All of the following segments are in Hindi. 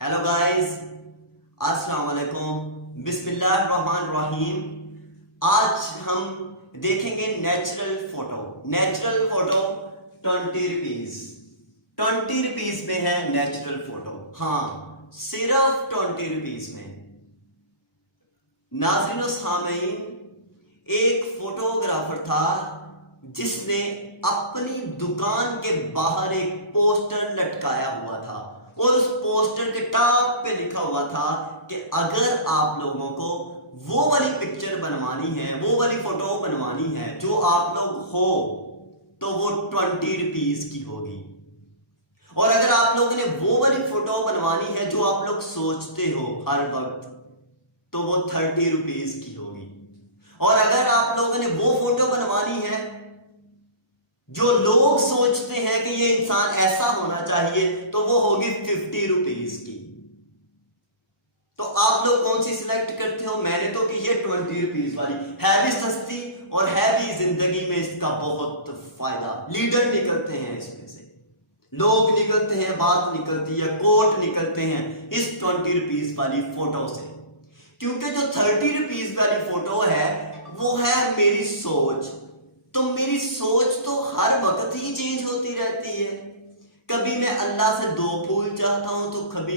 हेलो गाइस, अस्सलाम वालेकुम, बिस्मिल्लाहिर्रहमानिर्रहीम। आज हम देखेंगे natural photo. Natural photo 20 rupees. 20 rupees में है नेचुरल फोटो। हाँ, सिर्फ 20 रुपीज में। नाज़रीन व सामीन, एक फोटोग्राफर था जिसने अपनी दुकान के बाहर एक पोस्टर लटकाया हुआ था और उस पोस्टर के टॉप पे लिखा हुआ था कि अगर आप लोगों को वो वाली पिक्चर बनवानी है, वो वाली फोटो बनवानी है जो आप लोग हो, तो वो 20 रुपीज की होगी। और अगर आप लोगों ने वो वाली फोटो बनवानी है जो आप लोग सोचते हो हर वक्त, तो वो 30 रुपीज की होगी। और अगर आप लोगों ने वो फोटो बनवानी है जो लोग सोचते हैं कि ये इंसान ऐसा होना चाहिए, तो वो होगी 50 रुपीज की। तो आप लोग कौन सी सिलेक्ट करते हो? मैंने तो की है 20 रुपीज वाली। है भी सस्ती और है भी जिंदगी में इसका बहुत फायदा। लीडर निकलते हैं इसमें से, लोग निकलते हैं, बात निकलती है, कोट निकलते हैं इस 20 रुपीज वाली फोटो से। क्योंकि जो 30 रुपीज वाली फोटो है वो है मेरी सोच। तो मेरी सोच तो हर वक्त ही चेंज होती रहती है। कभी मैं अल्लाह से 2 फूल चाहता हूं, तो कभी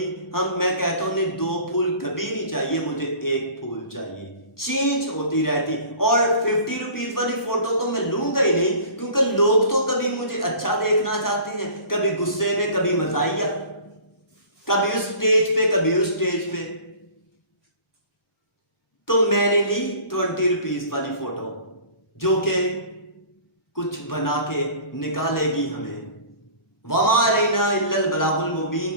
मैं कहता हूं नहीं, 2 फूल कभी नहीं चाहिए, मुझे 1 फूल चाहिए। चेंज होती रहती। और 50 रुपीज वाली फोटो तो मैं लूंगा ही नहीं, क्योंकि लोग तो कभी मुझे अच्छा देखना चाहते हैं, कभी गुस्से में, कभी मजाइया, कभी उस स्टेज पे, कभी उस स्टेज पे। तो मैंने ली 20 रुपीज वाली फोटो जो कि कुछ बना के निकालेगी हमें। वमा अलैना इल्लल बलागुल मुबीन।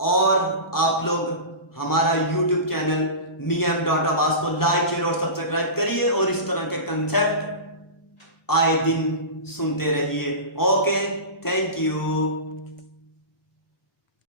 और आप लोग हमारा YouTube चैनल miam.abbas को लाइक, शेयर और सब्सक्राइब करिए और इस तरह के कंसेप्ट आए दिन सुनते रहिए। Okay, thank you.